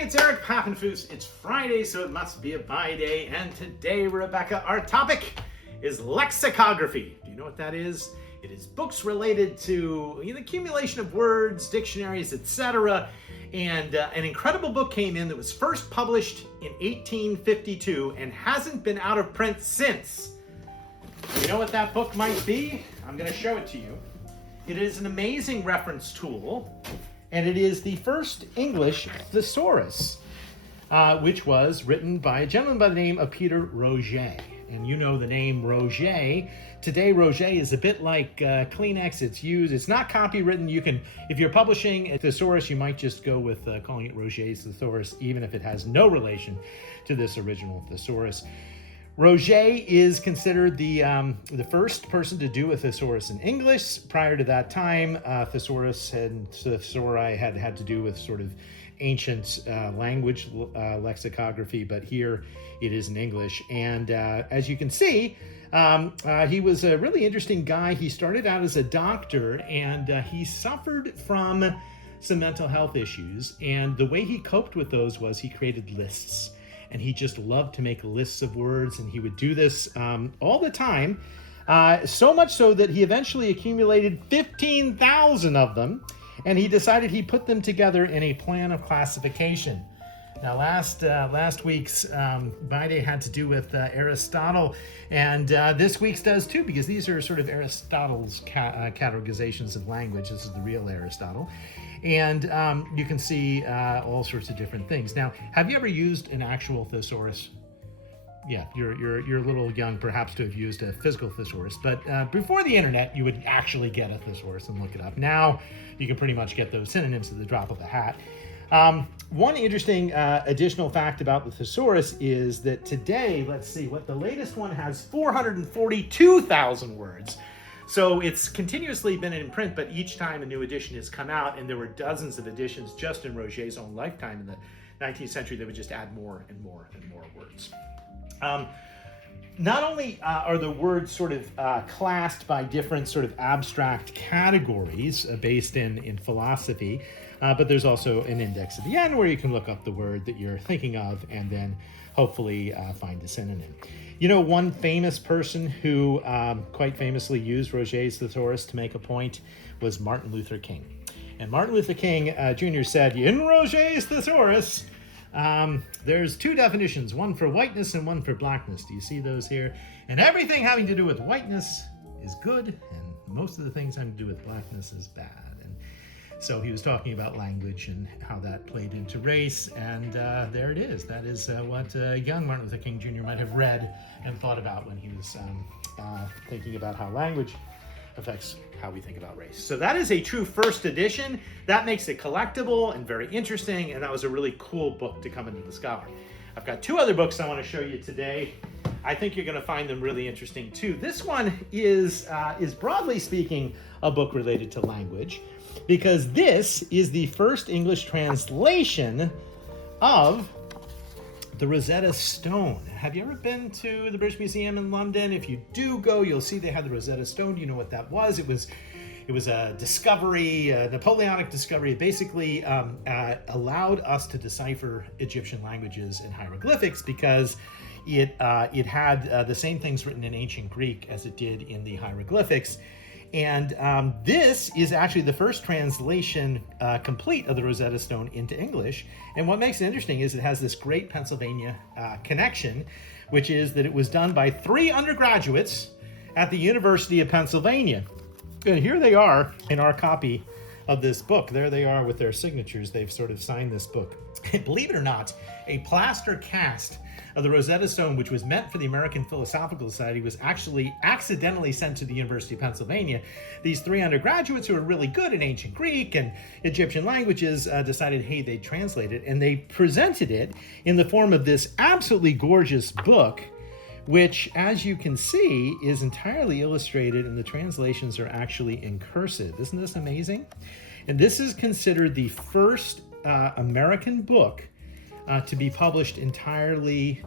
it's Eric Pappenfuss. It's Friday, so it must be a buy day. And today, Rebecca, our topic is lexicography. Do you know what that is? It is books related to the accumulation of words, dictionaries, etc. And an incredible book came in that was first published in 1852 and hasn't been out of print since. You know what that book might be? I'm going to show it to you. It is an amazing reference tool, and it is the first English thesaurus, which was written by a gentleman by the name of Peter Roget. And you know the name Roget. Today, Roget is a bit like Kleenex. It's not copywritten. You can, if you're publishing a thesaurus, you might just go with calling it Roget's thesaurus, even if it has no relation to this original thesaurus. Roget is considered the first person to do a thesaurus in English. Prior to that time, thesauri had to do with sort of ancient language lexicography, but here it is in English. And as you can see, he was a really interesting guy. He started out as a doctor, and he suffered from some mental health issues. And the way he coped with those was he created lists. And he just loved to make lists of words, and he would do this all the time, so much so that he eventually accumulated 15,000 of them, and he decided he'd put them together in a plan of classification. Now, last week's buy day had to do with Aristotle, and this week's does too, because these are sort of Aristotle's categorizations of language. This is the real Aristotle. And you can see all sorts of different things. Now, have you ever used an actual thesaurus? Yeah, you're a little young perhaps to have used a physical thesaurus, but before the internet, you would actually get a thesaurus and look it up. Now, you can pretty much get those synonyms at the drop of a hat. One interesting additional fact about the thesaurus is that today, let's see, what the latest one has 442,000 words. So it's continuously been in print, but each time a new edition has come out, and there were dozens of editions just in Roget's own lifetime in the 19th century that would just add more and more and more words. Not only are the words sort of classed by different sort of abstract categories based in philosophy, but there's also an index at the end where you can look up the word that you're thinking of and then hopefully find a synonym. You know, one famous person who quite famously used Roget's thesaurus to make a point was Martin Luther King. And Martin Luther King Jr. said, in Roget's thesaurus, there's two definitions, one for whiteness and one for blackness. Do you see those here? And everything having to do with whiteness is good, and most of the things having to do with blackness is bad. And so he was talking about language and how that played into race, and there it is. That is what young Martin Luther King Jr. might have read and thought about when he was thinking about how language affects how we think about race. So that is a true first edition. That makes it collectible and very interesting, and that was a really cool book to come and to discover. I've got two other books I want to show you today. I think you're going to find them really interesting too. This one is broadly speaking a book related to language, because this is the first English translation of the Rosetta Stone. Have you ever been to the British Museum in London? If you do go, you'll see they have the Rosetta Stone. You know what that was? It was a discovery, a Napoleonic discovery. It basically allowed us to decipher Egyptian languages and hieroglyphics because it had the same things written in ancient Greek as it did in the hieroglyphics. And this is actually the first translation complete of the Rosetta Stone into English. And what makes it interesting is it has this great Pennsylvania connection, which is that it was done by 3 undergraduates at the University of Pennsylvania. And here they are in our copy of this book. There they are with their signatures. They've sort of signed this book. Believe it or not, a plaster cast of the Rosetta Stone, which was meant for the American Philosophical Society, was actually accidentally sent to the University of Pennsylvania. These 3 undergraduates who were really good in ancient Greek and Egyptian languages decided, hey, they'd translate it, and they presented it in the form of this absolutely gorgeous book, which, as you can see, is entirely illustrated, and the translations are actually in cursive. Isn't this amazing? And this is considered the first American book to be published entirely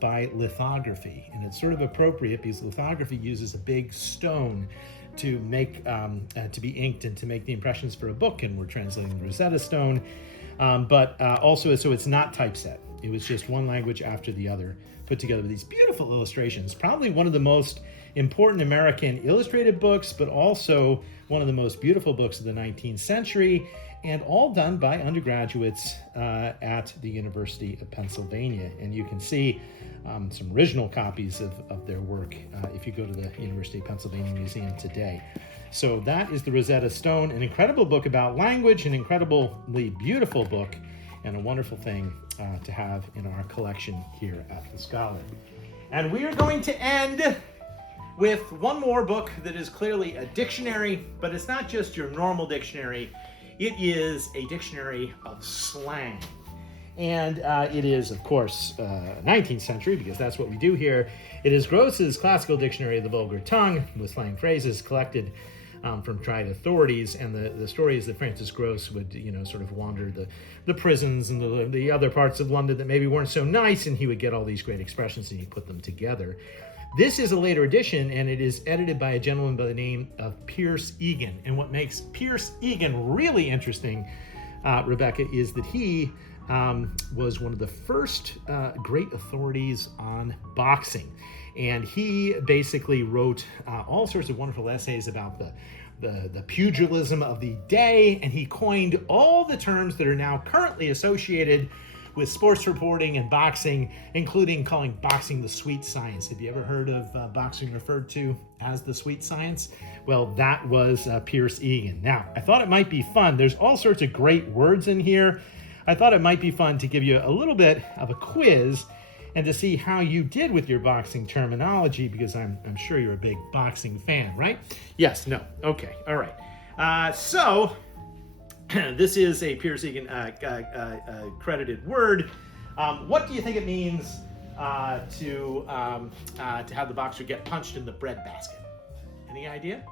by lithography. And it's sort of appropriate because lithography uses a big stone to make to be inked and to make the impressions for a book, and we're translating the Rosetta Stone. but also so it's not typeset. It was just one language after the other put together with these beautiful illustrations. Probably one of the most important American illustrated books, but also one of the most beautiful books of the 19th century, and all done by undergraduates at the University of Pennsylvania. And you can see some original copies of their work if you go to the University of Pennsylvania Museum today. So that is the Rosetta Stone, an incredible book about language, an incredibly beautiful book, and a wonderful thing to have in our collection here at The Scholar. And we are going to end with one more book that is clearly a dictionary, but it's not just your normal dictionary. It is a dictionary of slang. And it is, of course, 19th century, because that's what we do here. It is Gross's Classical Dictionary of the Vulgar Tongue, with slang phrases collected from tried authorities. And the story is that Francis Gross would, sort of wander the prisons and the other parts of London that maybe weren't so nice, and he would get all these great expressions and he'd put them together. This is a later edition, and it is edited by a gentleman by the name of Pierce Egan. And what makes Pierce Egan really interesting, Rebecca, is that he was one of the first great authorities on boxing. And he basically wrote all sorts of wonderful essays about the pugilism of the day, and he coined all the terms that are now currently associated with sports reporting and boxing, including calling boxing the sweet science. Have you ever heard of boxing referred to as the sweet science? Well, that was Pierce Egan. Now, I thought it might be fun. There's all sorts of great words in here. I thought it might be fun to give you a little bit of a quiz and to see how you did with your boxing terminology, because I'm sure you're a big boxing fan, right? Yes, no, okay, all right. So this is a Pierce Egan credited word. What do you think it means to have the boxer get punched in the bread basket? Any idea?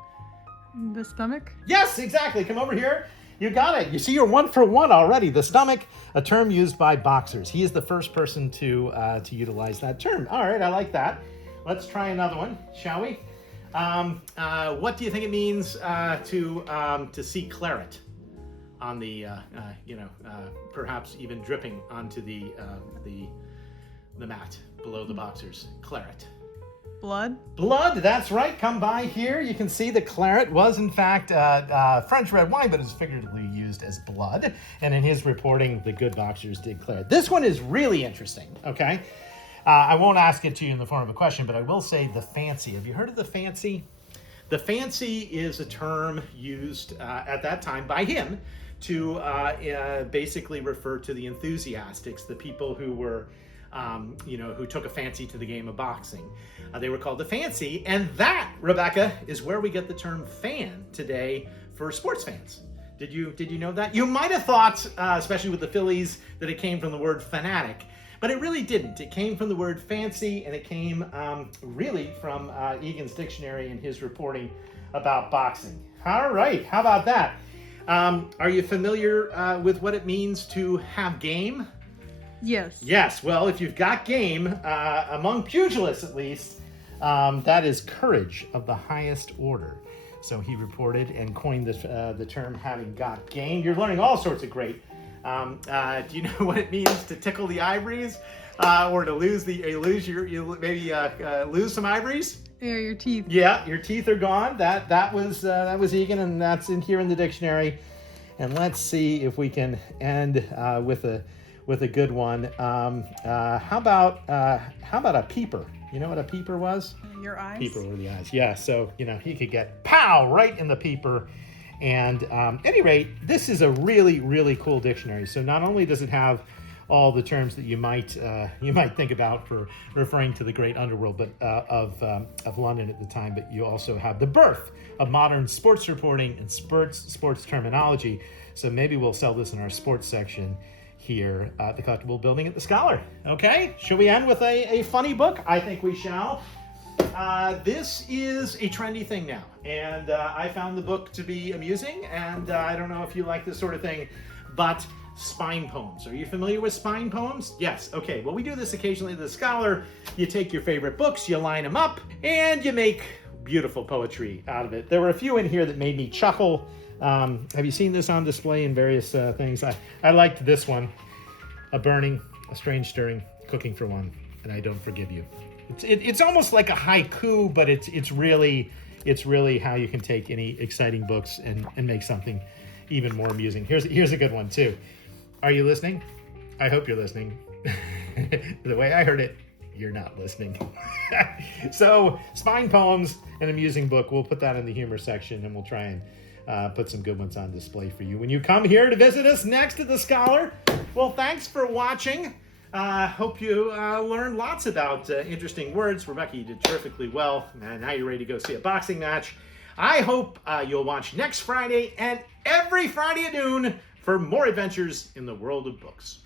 The stomach? Yes, exactly. Come over here. You got it. You see, you're 1 for 1 already. The stomach, a term used by boxers. He is the first person to utilize that term. All right, I like that. Let's try another one, shall we? What do you think it means to see claret on the, perhaps even dripping onto the mat below the boxers? Claret. Blood? Blood, that's right. Come by here. You can see the claret was, in fact, French red wine, but is figuratively used as blood. And in his reporting, the good boxers did claret. This one is really interesting, okay? I won't ask it to you in the form of a question, but I will say the fancy. Have you heard of the fancy? The fancy is a term used at that time by him to basically refer to the enthusiastics, the people who were who took a fancy to the game of boxing. They were called the fancy, and that, Rebecca, is where we get the term fan today for sports fans. Did you know that? You might have thought, especially with the Phillies, that it came from the word fanatic, but it really didn't. It came from the word fancy, and it came really from Egan's dictionary and his reporting about boxing. All right, how about that? Are you familiar with what it means to have game? Yes. Yes. Well, if you've got game, among pugilists at least, that is courage of the highest order. So he reported and coined the term having got game. You're learning all sorts of great. Do you know what it means to tickle the ivories, or to lose some ivories? Yeah, your teeth. Yeah, your teeth are gone. That was Egan, and that's in here in the dictionary. And let's see if we can end with a good one. How about a peeper? You know what a peeper was? Your eyes? Peeper were the eyes. Yeah, so, he could get pow right in the peeper. And at any rate, this is a really, really cool dictionary. So not only does it have all the terms that you might think about for referring to the great underworld of London at the time, but you also have the birth of modern sports reporting and sports terminology. So maybe we'll sell this in our sports section here at the Collectible Building at the Scholar. Okay, shall we end with a funny book? I think we shall. This is a trendy thing now, and I found the book to be amusing, and I don't know if you like this sort of thing, but spine poems. Are you familiar with spine poems? Yes, okay. Well, we do this occasionally at the Scholar. You take your favorite books, you line them up, and you make beautiful poetry out of it. There were a few in here that made me chuckle. Have you seen this on display in various things? I liked this one. A burning, a strange stirring, cooking for one, and I don't forgive you. It's almost like a haiku, but it's really how you can take any exciting books and make something even more amusing. Here's a good one too. Are you listening? I hope you're listening. The way I heard it, you're not listening. So, spine poems, an amusing book. We'll put that in the humor section, and we'll try and put some good ones on display for you when you come here to visit us next to the Scholar. Well, thanks for watching. Hope you learned lots about interesting words. Rebecca, you did terrifically well. And now you're ready to go see a boxing match. I hope you'll watch next Friday and every Friday at noon for more adventures in the world of books.